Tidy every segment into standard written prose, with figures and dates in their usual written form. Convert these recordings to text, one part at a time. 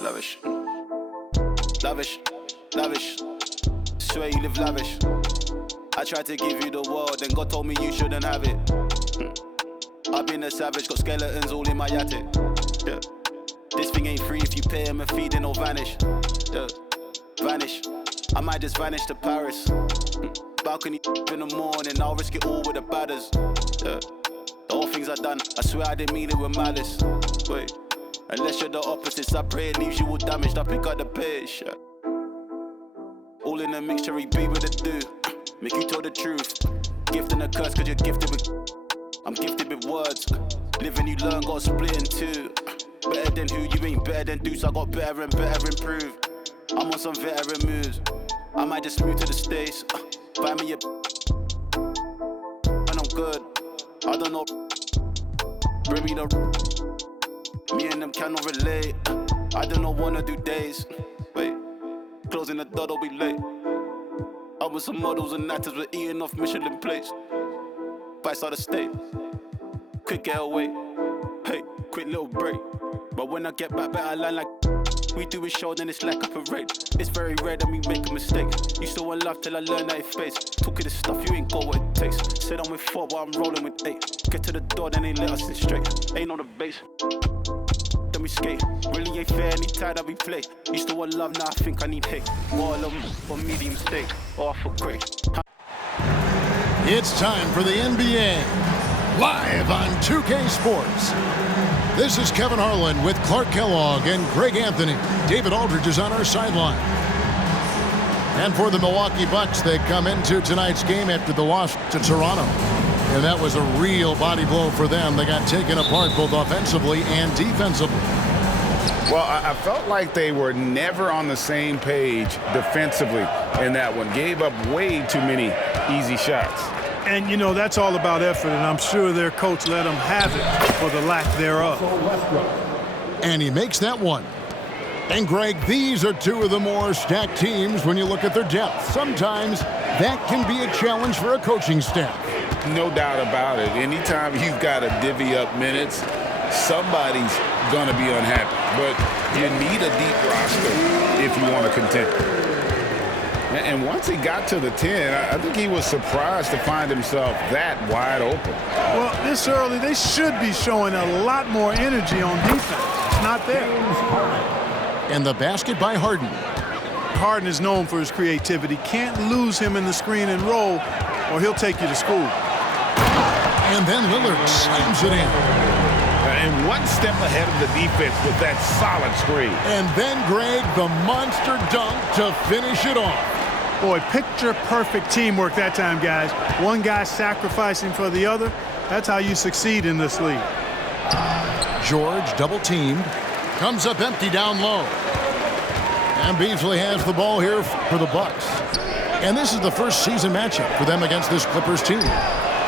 Lavish. Lavish. Lavish. Swear you live lavish. I tried to give you the world, then God told me you shouldn't have it. I've been a savage, got skeletons all in my attic. Yeah. This thing ain't free if you pay him a fee, then it'll vanish. Yeah. Vanish. I might just vanish to Paris. Balcony in the morning, I'll risk it all with the badders. Yeah. The whole things I done, I swear I didn't mean it with malice. Wait, unless you're the opposites, I pray it leaves you all damaged. I pick up the pace. Yeah. All in a mixture, he be with the do. Make you tell the truth. Gift and a curse, cause you're gifted with. I'm gifted with words. Live and you learn, got split in two. Better than who, you ain't better than Deuce. I got better and better improved. I'm on some veteran moves. I might just move to the States. Buy me a. And I'm good. I don't know. Bring me the. Me and them cannot relate. I don't know, wanna do days. Wait, closing the door, don't be late. I was some models and actors with eating off Michelin plates. Bites out of state. Quick getaway. Hey, quick little break. But when I get back, better line like. We do a show, then it's like a parade. It's very rare that we make a mistake. Used to want love till I learned that it face. Talking this stuff, you ain't got what it takes. Said I'm with 4, but I'm rolling with 8. Get to the door, then they let us in straight. Ain't on the base. Then we skate. Really ain't fair any time that we play. Used to want love, now I think I need hate. More love or medium steak. Or I feel great. It's time for the NBA. Live on 2K Sports. This is Kevin Harlan with Clark Kellogg and Greg Anthony. David Aldridge is on our sideline. And for the Milwaukee Bucks, they come into tonight's game after the loss to Toronto. And that was a real body blow for them. They got taken apart both offensively and defensively. Well, I felt like they were never on the same page defensively in that one. Gave up way too many easy shots. And, you know, that's all about effort, and I'm sure their coach let them have it for the lack thereof. And he makes that one. And, Greg, these are two of the more stacked teams when you look at their depth. Sometimes that can be a challenge for a coaching staff. No doubt about it. Anytime you've got to divvy up minutes, somebody's going to be unhappy. But you need a deep roster if you want to contend. And once he got to the 10, I think he was surprised to find himself that wide open. Well, this early, they should be showing a lot more energy on defense. It's not there. And the basket by Harden. Harden is known for his creativity. Can't lose him in the screen and roll, or he'll take you to school. And then Lillard slams it in. And one step ahead of the defense with that solid screen. And then, Greg, the monster dunk to finish it off. Boy, picture-perfect teamwork that time, guys. One guy sacrificing for the other. That's how you succeed in this league. George double-teamed. Comes up empty down low. And Beasley has the ball here for the Bucks. And this is the first season matchup for them against this Clippers team.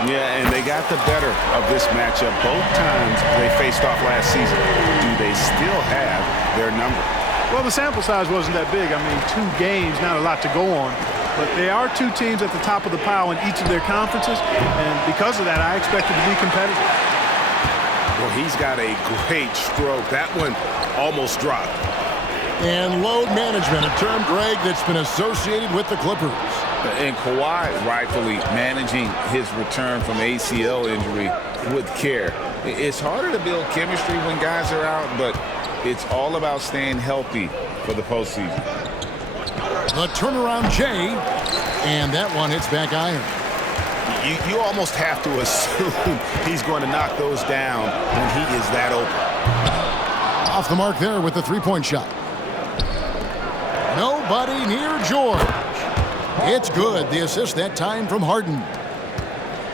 Yeah, and they got the better of this matchup both times they faced off last season. Do they still have their number? Well, the sample size wasn't that big. I mean, 2 games, not a lot to go on. But they are 2 teams at the top of the pile in each of their conferences. And because of that, I expect it to be competitive. Well, he's got a great stroke. That one almost dropped. And load management, a term, Greg, that's been associated with the Clippers. And Kawhi rightfully managing his return from ACL injury with care. It's harder to build chemistry when guys are out, but it's all about staying healthy for the postseason. The turnaround Jay, and that one hits back iron. You almost have to assume he's going to knock those down when he is that open. Off the mark there with the three-point shot. Nobody near George. It's good. The assist that time from Harden.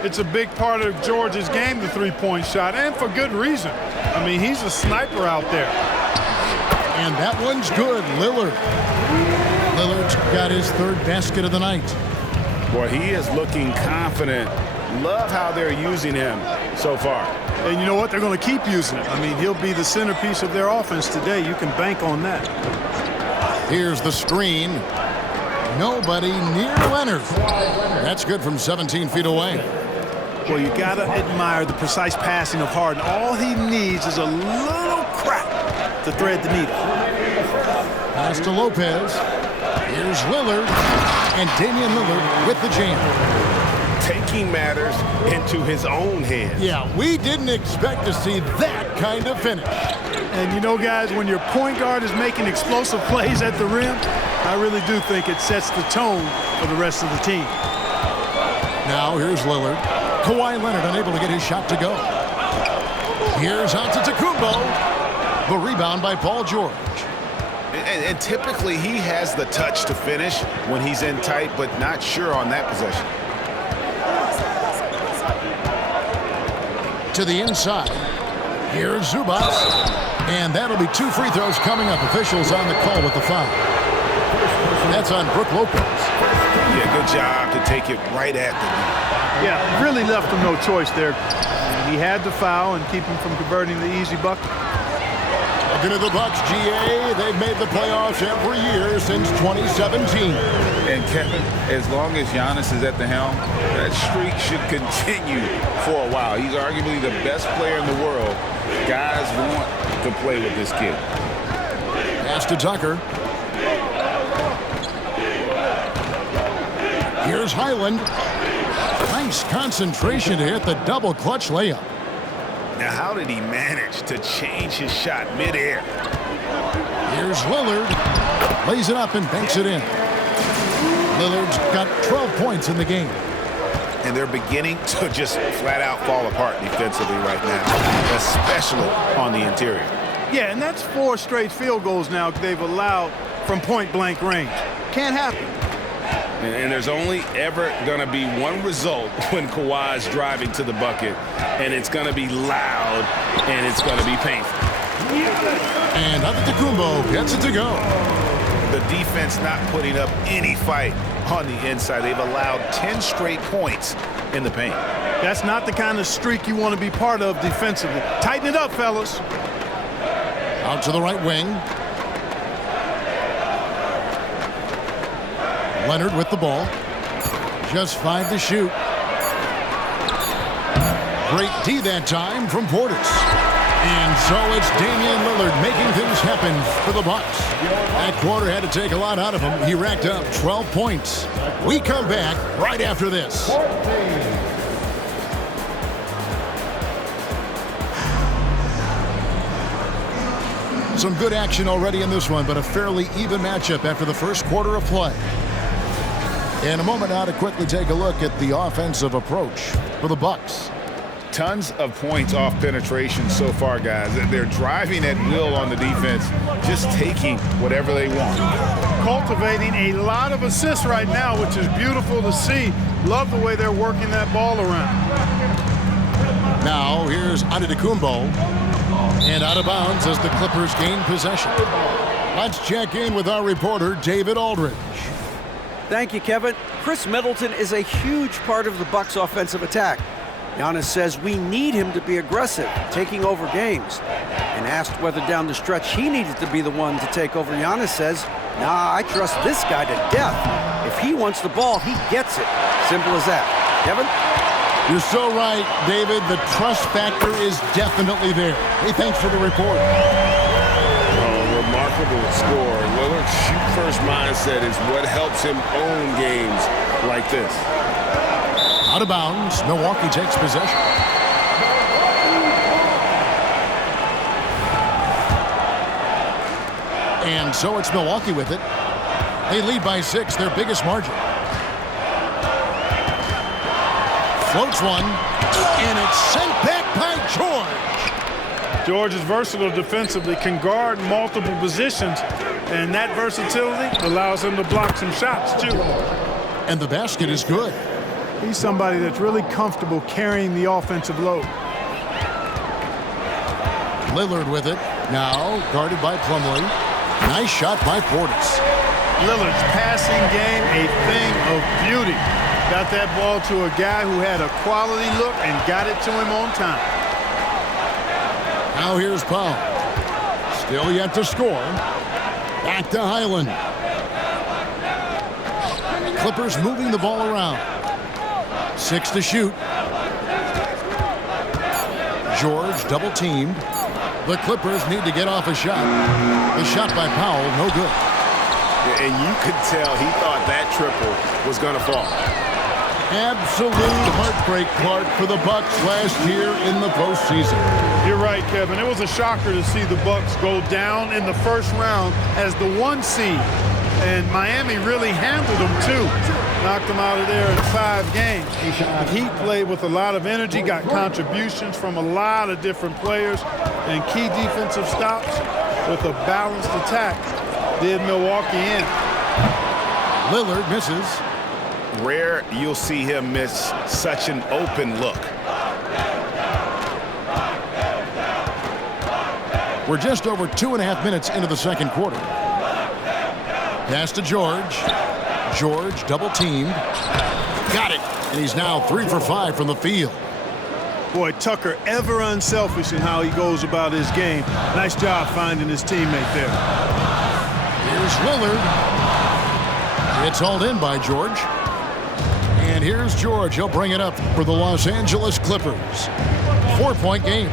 It's a big part of George's game, the three-point shot, and for good reason. I mean, he's a sniper out there. And that one's good. Lillard's got his 3rd basket of the night. Boy, he is looking confident. Love how they're using him so far. And you know what? They're going to keep using him. I mean, he'll be the centerpiece of their offense today. You can bank on that. Here's the screen. Nobody near Leonard. That's good from 17 feet away. Well, you got to admire the precise passing of Harden. All he needs is a little crack to thread the needle. Pass to Lopez. Here's Lillard. And Damian Lillard with the jam. Taking matters into his own hands. Yeah, we didn't expect to see that kind of finish. And you know, guys, when your point guard is making explosive plays at the rim, I really do think it sets the tone for the rest of the team. Now here's Lillard. Kawhi Leonard unable to get his shot to go. Here's Antetokounmpo. The rebound by Paul George. And typically he has the touch to finish when he's in tight, but not sure on that possession. To the inside. Here's Zubac. And that'll be 2 free throws coming up. Officials on the call with the foul. That's on Brook Lopez. Yeah, good job to take it right at the knee. Yeah, really left him no choice there. He had to foul and keep him from converting the easy bucket. Looking at the Bucks, GA, they've made the playoffs every year since 2017. And Kevin, as long as Giannis is at the helm, that streak should continue for a while. He's arguably the best player in the world. Guys want to play with this kid. Pass to Tucker. Here's Highland. Nice concentration to hit the double clutch layup. Now, how did he manage to change his shot midair? Here's Lillard. Lays it up and banks it in. Lillard's got 12 points in the game. And they're beginning to just flat out fall apart defensively right now, especially on the interior. Yeah, and that's 4 straight field goals now they've allowed from point-blank range. Can't happen. And there's only ever going to be one result when Kawhi's driving to the bucket, and it's going to be loud, and it's going to be painful. And Antetokounmpo gets it to go. The defense not putting up any fight on the inside. They've allowed 10 straight points in the paint. That's not the kind of streak you want to be part of defensively. Tighten it up, fellas. Out to the right wing. Leonard with the ball. Just 5 to shoot. Great D that time from Portis. And so it's Damian Lillard making things happen for the Bucks. That quarter had to take a lot out of him. He racked up 12 points. We come back right after this. Some good action already in this one, but a fairly even matchup after the first quarter of play. In a moment now to quickly take a look at the offensive approach for the Bucks. Tons of points off penetration so far, guys. They're driving at will on the defense, just taking whatever they want. Cultivating a lot of assists right now, which is beautiful to see. Love the way they're working that ball around. Now here's Antetokounmpo. And out of bounds as the Clippers gain possession. Let's check in with our reporter, David Aldridge. Thank you, Kevin. Chris Middleton is a huge part of the Bucks' offensive attack. Giannis says we need him to be aggressive, taking over games. And asked whether down the stretch he needed to be the one to take over, Giannis says, nah, I trust this guy to death. If he wants the ball, he gets it. Simple as that. Kevin? You're so right, David. The trust factor is definitely there. Hey, thanks for the report. Remarkable score. Lillard's shoot-first mindset is what helps him own games like this. Out of bounds, Milwaukee takes possession. And so it's Milwaukee with it. They lead by 6, their biggest margin. Floats one, and it's sent back by George. George is versatile defensively, can guard multiple positions, and that versatility allows him to block some shots, too. And the basket is good. He's somebody that's really comfortable carrying the offensive load. Lillard with it. Now guarded by Plumlee. Nice shot by Portis. Lillard's passing game, a thing of beauty. Got that ball to a guy who had a quality look and got it to him on time. Now here's Powell. Still yet to score. Back to Highland. Clippers moving the ball around. 6 to shoot. George double teamed. The Clippers need to get off a shot. The shot by Powell, no good. And you could tell he thought that triple was going to fall. Absolute heartbreak, Clark, for the Bucks last year in the postseason. You're right, Kevin. It was a shocker to see the Bucks go down in the first round as the 1 seed. And Miami really handled them, too. Knocked them out of there in 5 games. The Heat played with a lot of energy, got contributions from a lot of different players, and key defensive stops with a balanced attack did Milwaukee in. Lillard misses. Rare you'll see him miss such an open look. We're just over 2.5 minutes into the second quarter. Pass to George. George double teamed. Got it. And he's now 3 for 5 from the field. Boy, Tucker ever unselfish in how he goes about his game. Nice job finding his teammate there. Here's Lillard. It's hauled in by George. And here's George. He'll bring it up for the Los Angeles Clippers. 4-point game.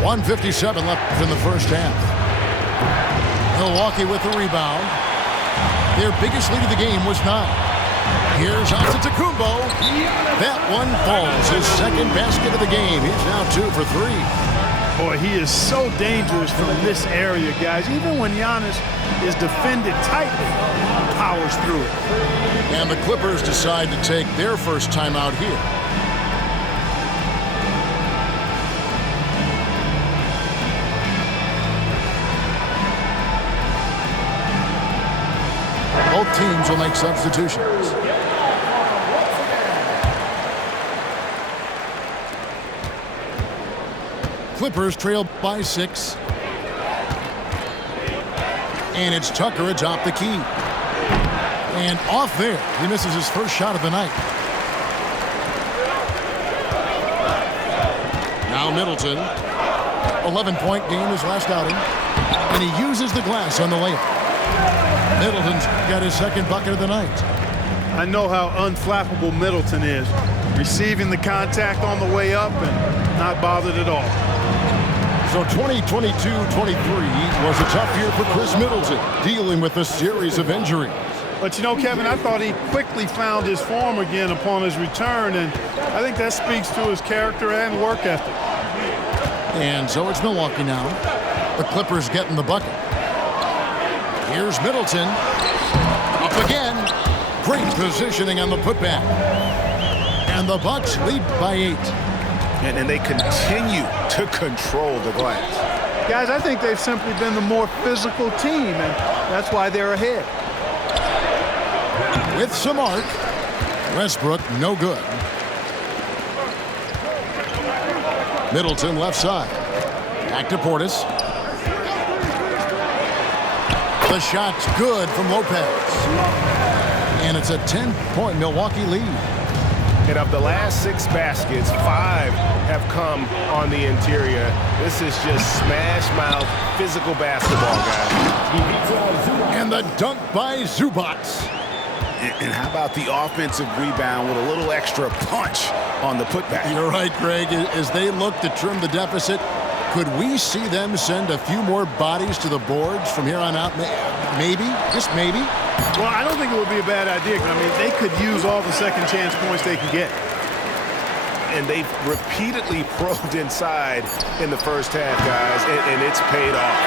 .157 left in the first half. Milwaukee with the rebound. Their biggest lead of the game was 9. Here's Antetokounmpo. That one falls. His second basket of the game. He's now 2 for 3. Boy, he is so dangerous from this area, guys. Even when Giannis is defended tightly, he powers through it. And the Clippers decide to take their first timeout here. Both teams will make substitutions. Clippers trail by 6. And it's Tucker atop the key. And off there. He misses his first shot of the night. Now Middleton. 11-point game his last outing. And he uses the glass on the layup. Middleton's got his second bucket of the night. I know how unflappable Middleton is. Receiving the contact on the way up and not bothered at all. So 2022-23 was a tough year for Chris Middleton, dealing with a series of injuries. But you know, Kevin, I thought he quickly found his form again upon his return, and I think that speaks to his character and work ethic. And so it's Milwaukee now. The Clippers getting the bucket. Here's Middleton. Up again. Great positioning on the putback. And the Bucks lead by 8. And they continue to control the glass. Guys, I think they've simply been the more physical team, and that's why they're ahead. With some arc. Westbrook, no good. Middleton left side. Back to Portis. The shot's good from Lopez. And it's a 10-point Milwaukee lead. And of the last 6 baskets, 5 have come on the interior. This is just smash mouth physical basketball, guys. And the dunk by Zubac. And how about the offensive rebound with a little extra punch on the putback? You're right, Greg. As they look to trim the deficit, could we see them send a few more bodies to the boards from here on out? Maybe, just maybe. Well, I don't think it would be a bad idea. I mean, they could use all the second chance points they can get. And they've repeatedly probed inside in the first half, guys, and it's paid off.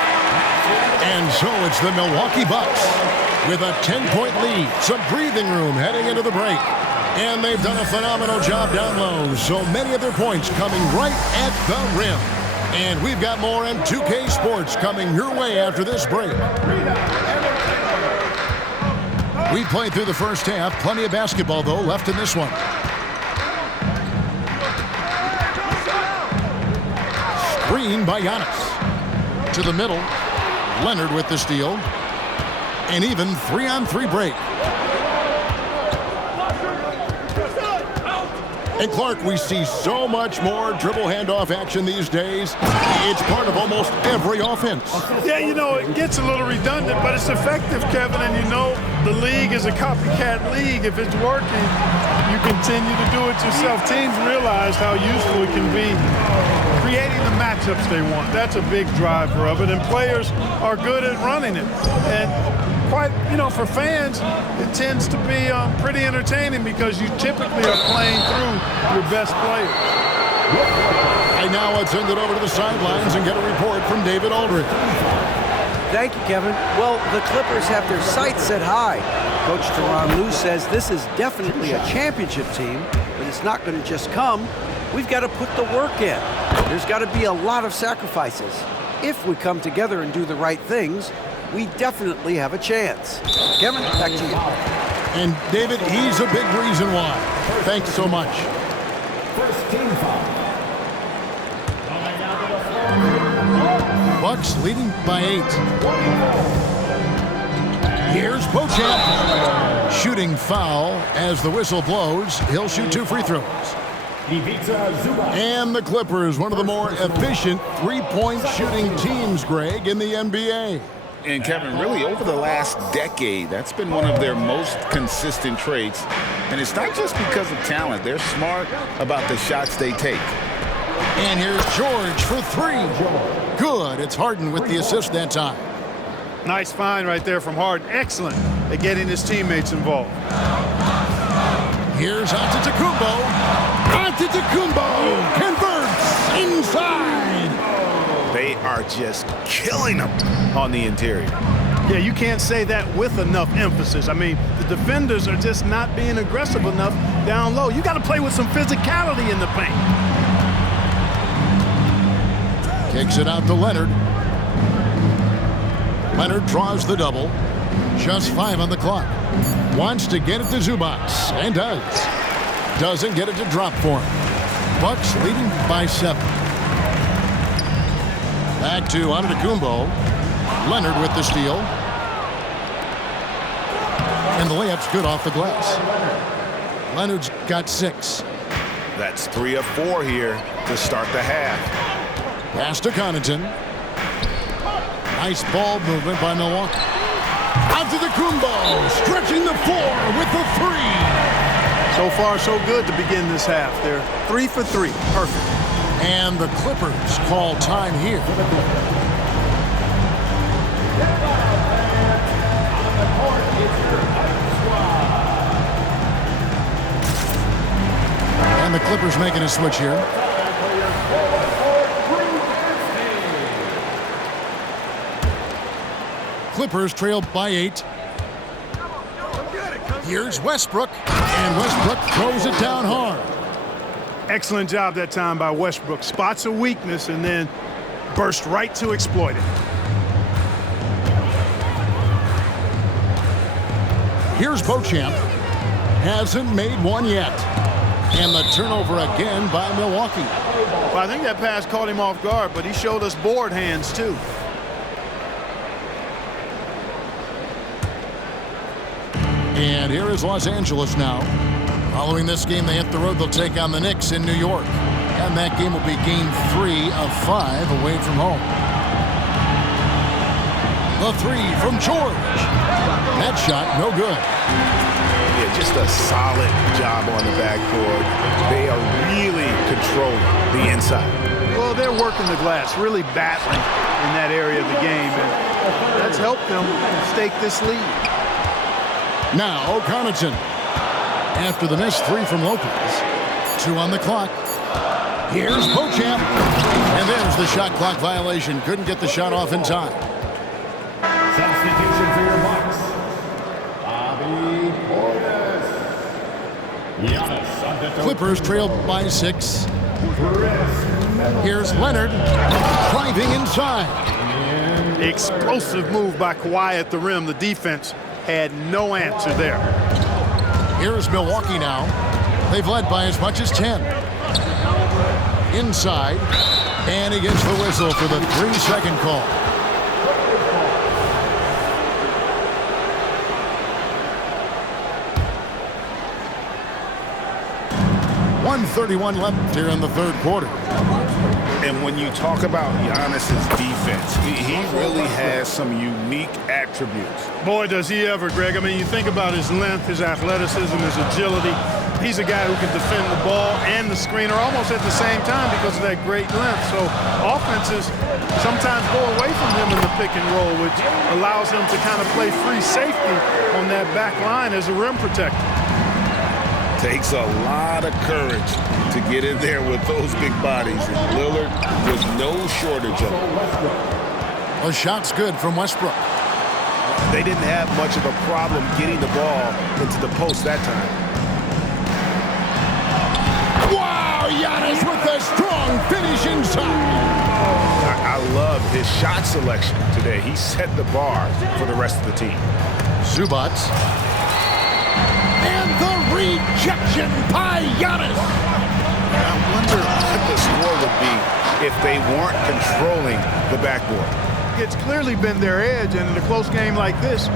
And so it's the Milwaukee Bucks with a 10-point lead. Some breathing room heading into the break. And they've done a phenomenal job down low. So many of their points coming right at the rim. And we've got more M2K Sports coming your way after this break. We played through the first half. Plenty of basketball, though, left in this one. Screen by Giannis. To the middle. Leonard with the steal. An even 3-on-3 break. And Clark, we see so much more dribble handoff action these days. It's part of almost every offense. Yeah, you know, it gets a little redundant, but it's effective, Kevin. And you know, the league is a copycat league. If it's working, you continue to do it yourself. Teams realize how useful it can be creating the matchups they want. That's a big driver of it, and players are good at running it. And quite, you know, for fans, it tends to be pretty entertaining because you typically are playing through your best players. And now let's send it over to the sidelines and get a report from David Aldridge. Thank you, Kevin. Well, the Clippers have their sights set high. Coach Tyronn Lue says this is definitely a championship team, but it's not going to just come. We've got to put the work in. There's got to be a lot of sacrifices. If we come together and do the right things, we definitely have a chance. Kevin, back to you. And David, he's a big reason why. Thanks so much. First team foul. Bucks leading by 8. Here's Beauchamp. Shooting foul as the whistle blows. He'll shoot 2 free throws. And the Clippers, one of the more efficient three-point shooting teams, Greg, in the NBA. And Kevin, really over the last decade, that's been one of their most consistent traits. And it's not just because of talent. They're smart about the shots they take. And here's George for 3. Good. It's Harden with the assist that time. Nice find right there from Harden. Excellent at getting his teammates involved. Here's Antetokounmpo. Antetokounmpo converts inside. They are just killing them on the interior. Yeah, you can't say that with enough emphasis. I mean, the defenders are just not being aggressive enough down low. You got to play with some physicality in the paint. Kicks it out to Leonard. Leonard draws the double. Just 5 on the clock. Wants to get it to Zubac, and does. Doesn't get it to drop for him. Bucks leading by 7. Back to Antetokounmpo. Leonard with the steal. And the layup's good off the glass. Leonard's got 6. That's 3 of 4 here to start the half. Pass to Connaughton. Nice ball movement by Milwaukee. Antetokounmpo stretching the floor with the 3. So far, so good to begin this half. They're 3 for 3. Perfect. And the Clippers call time here. And the Clippers making a switch here. Clippers trailed by 8. Here's Westbrook, and Westbrook throws it down hard. Excellent job that time by Westbrook. Spots a weakness and then burst right to exploit it. Here's Beauchamp. Hasn't made one yet. And the turnover again by Milwaukee. Well, I think that pass caught him off guard, but he showed us board hands too. And here is Los Angeles now. Following this game, they hit the road. They'll take on the Knicks in New York. And that game will be game 3 of 5 away from home. The 3 from George. That shot, no good. Yeah, just a solid job on the backboard. They are really controlling the inside. Well, they're working the glass, really battling in that area of the game, and that's helped them stake this lead. Now, Connaughton. After the missed 3 from Lopez. 2 on the clock. Here's Beauchamp. And there's the shot clock violation. Couldn't get the shot off in time. Substitution for your Bucks. Bobby Portis. Clippers trailed by 6. Here's Leonard driving inside. Explosive move by Kawhi at the rim. The defense had no answer there. Here's Milwaukee now. They've led by as much as 10. Inside. And he gets the whistle for the 3-second call. 1:31 left here in the third quarter. And when you talk about Giannis's defense, he really has some unique attributes. Boy, does he ever, Greg. I mean, you think about his length, his athleticism, his agility. He's a guy who can defend the ball and the screener almost at the same time because of that great length. So offenses sometimes go away from him in the pick and roll, which allows him to kind of play free safety on that back line as a rim protector. Takes a lot of courage to get in there with those big bodies, and Lillard was no shortage of it. A shot's good from Westbrook. They didn't have much of a problem getting the ball into the post that time. Wow, Giannis with a strong finish inside. I love his shot selection today. He set the bar for the rest of the team. Zubac. And the rejection by Giannis. I wonder what the score would be if they weren't controlling the backboard. It's clearly been their edge, and in a close game like this,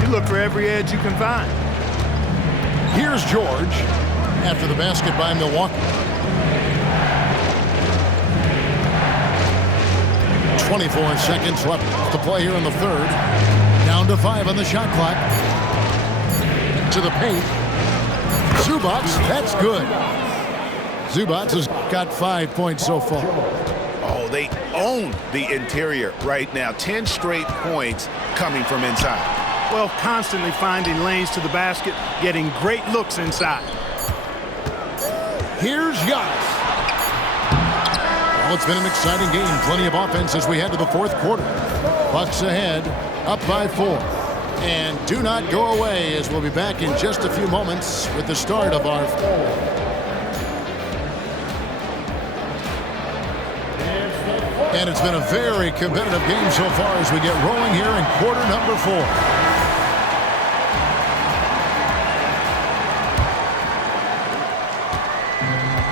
you look for every edge you can find. Here's George after the basket by Milwaukee. 24 seconds left to play here in the third. Down to 5 on the shot clock. To the paint. Zubac, that's good. Zubac has got 5 points so far. Oh, they own the interior right now. 10 straight points coming from inside. Well, constantly finding lanes to the basket, getting great looks inside. Here's Giannis. Well, it's been an exciting game. Plenty of offense as we head to the fourth quarter. Bucks ahead, up by 4. And do not go away, as we'll be back in just a few moments with the start of our... And it's been a very competitive game so far as we get rolling here in quarter number 4.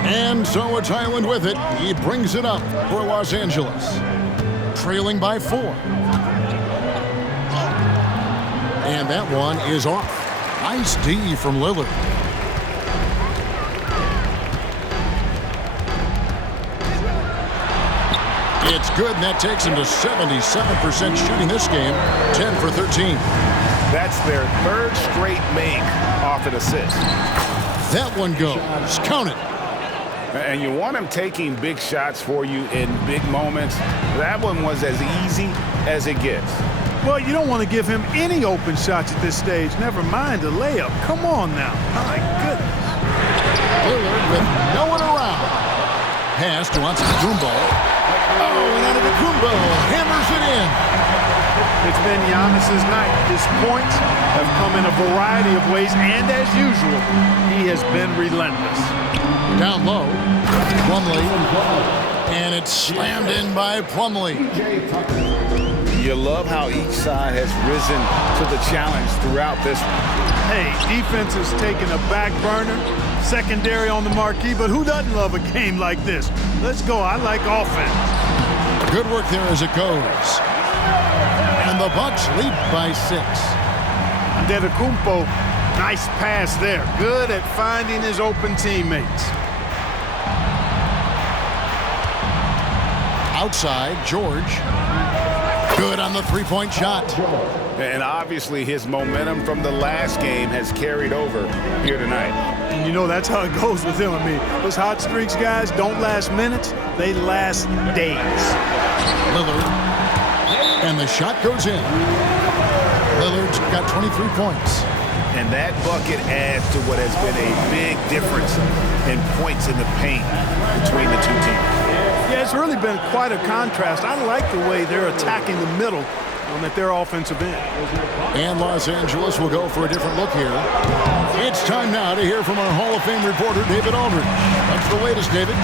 And so it's Highland with it. He brings it up for Los Angeles. Trailing by 4. And that one is off. Nice D from Lillard. It's good, and that takes him to 77% shooting this game. 10 for 13. That's their third straight make off an assist. That one goes. Count it. And you want him taking big shots for you in big moments. That one was as easy as it gets. Well, you don't want to give him any open shots at this stage. Never mind a layup. Come on now. My goodness. Lillard with no one around. Pass to Antetokounmpo. Oh, and Antetokounmpo hammers it in. It's been Giannis's night. His points have come in a variety of ways, and as usual, he has been relentless. Down low, Plumlee, and it's slammed in by Plumlee. You love how each side has risen to the challenge throughout this one. Hey, defense has taken a back burner, secondary on the marquee, but who doesn't love a game like this? Let's go. I like offense. Good work there as it goes. And the Bucks lead by 6. Antetokounmpo, nice pass there. Good at finding his open teammates. Outside, George. Good on the three-point shot. And obviously his momentum from the last game has carried over here tonight. And you know that's how it goes with him. I mean, those hot streaks, guys, don't last minutes. They last days. Lillard. And the shot goes in. Lillard's got 23 points. And that bucket adds to what has been a big difference in points in the paint between the two teams. Yeah, it's really been quite a contrast. I like the way they're attacking the middle at their offensive end. And Los Angeles will go for a different look here. It's time now to hear from our Hall of Fame reporter, David Aldridge. What's the latest, David?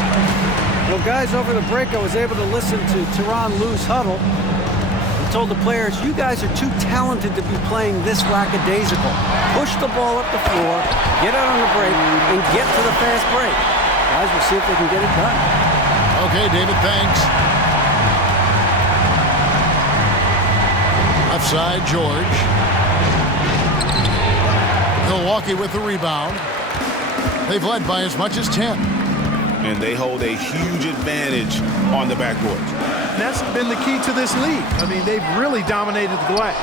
Well, guys, over the break, I was able to listen to Tyronn Lue's huddle. He told the players, you guys are too talented to be playing this lackadaisical. Push the ball up the floor, get out on the break, and get to the fast break. Guys, we'll see if they can get it done. Okay, David, thanks. Left side, George. Milwaukee with the rebound. They've led by as much as 10. and they hold a huge advantage on the backboard. That's been the key to this league. I mean, they've really dominated the glass.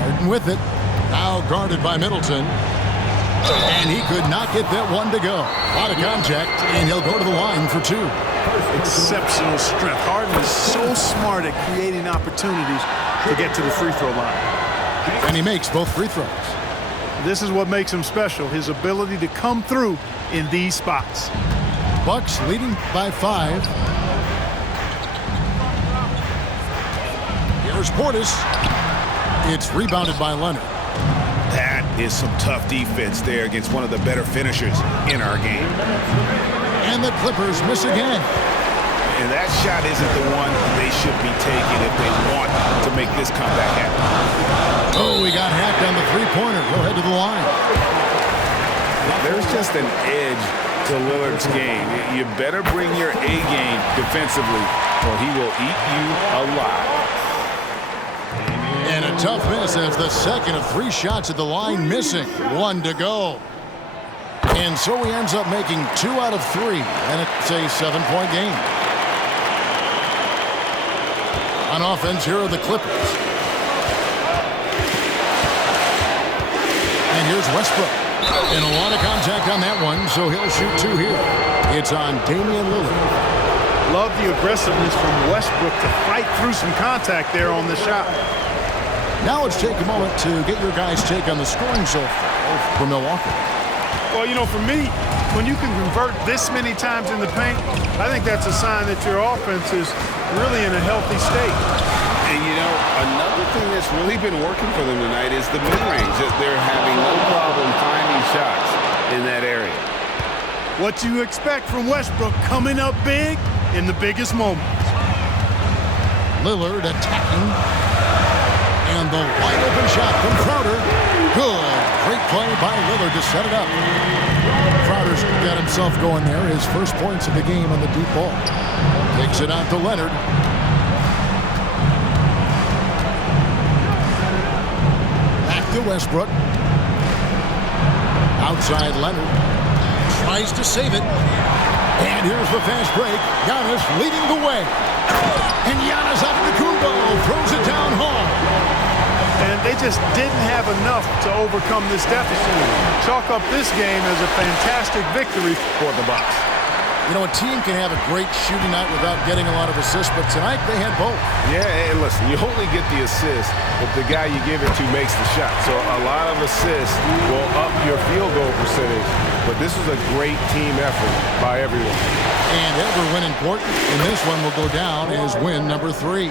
Harden with it. Now guarded by Middleton. And he could not get that one to go. A lot of contact, and he'll go to the line for two. Exceptional strength. Harden is so smart at creating opportunities to get to the free throw line. And he makes both free throws. This is what makes him special, his ability to come through in these spots. Bucks leading by 5. Here's Portis. It's rebounded by Leonard. That is some tough defense there against one of the better finishers in our game. And the Clippers miss again. And that shot isn't the one they should be taking if they want to make this comeback happen. Oh, he got hacked on the three-pointer. He'll head to the line. There's just an edge to Lillard's game. You better bring your A game defensively, or he will eat you alive. And a tough miss as the second of 3 shots at the line missing. 1 to go. And so he ends up making 2 out of 3, and it's a 7-point game. On offense, here are the Clippers. And here's Westbrook. And a lot of contact on that one, so he'll shoot 2 here. It's on Damian Lillard. Love the aggressiveness from Westbrook to fight through some contact there on the shot. Now let's take a moment to get your guys' take on the scoring so far for Milwaukee. Well, you know, for me, when you can convert this many times in the paint, I think that's a sign that your offense is really in a healthy state. And, you know, another thing that's really been working for them tonight is the mid-range. They're having no problem finding shots in that area. What you expect from Westbrook coming up big in the biggest moments. Lillard attacking. And the wide open shot from Crowder. Good. Great play by Lillard to set it up. Crowder's got himself going there. His first points of the game on the deep ball. Takes it out to Leonard. Back to Westbrook. Outside Leonard. Tries to save it. And here's the fast break. Giannis leading the way. And Giannis Antetokounmpo throws it down hard. And they just didn't have enough to overcome this deficit. Chalk up this game as a fantastic victory for the Bucks. You know, a team can have a great shooting night without getting a lot of assists, but tonight they had both. Yeah, and listen, you only get the assist if the guy you give it to makes the shot. So a lot of assists will up your field goal percentage, but this was a great team effort by everyone. And ever win important, and this one will go down as win number 3.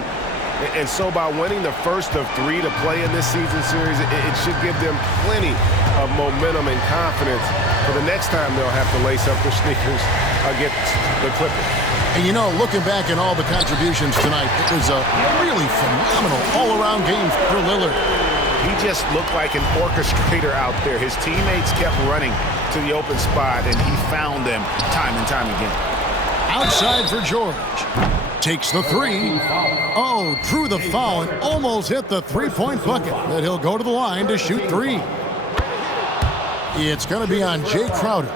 And so by winning the first of 3 to play in this season series, it should give them plenty of momentum and confidence for the next time they'll have to lace up their sneakers against the Clippers. And you know, looking back at all the contributions tonight, it was a really phenomenal all-around game for Lillard. He just looked like an orchestrator out there. His teammates kept running to the open spot, and he found them time and time again. Outside for George. Takes the 3. Oh, drew the foul and almost hit the 3-point bucket. But he'll go to the line to shoot 3. It's going to be on Jay Crowder.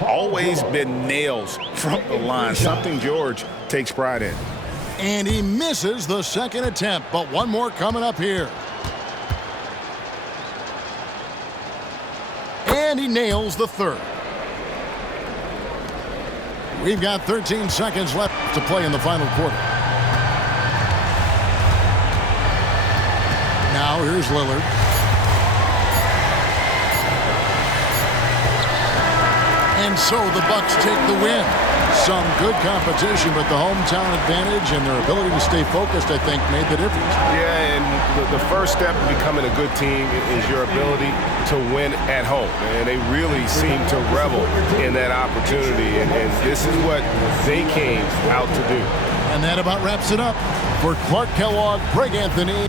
Always been nails from the line. Something George takes pride in. And he misses the second attempt, but one more coming up here. And he nails the third. We've got 13 seconds left to play in the final quarter. Now here's Lillard. And so the Bucks take the win. Some good competition, but the hometown advantage and their ability to stay focused, I think, made the difference. Yeah, and the first step in becoming a good team is your ability to win at home. And they really seem to revel in that opportunity. And this is what they came out to do. And that about wraps it up. For Clark Kellogg, Greg Anthony.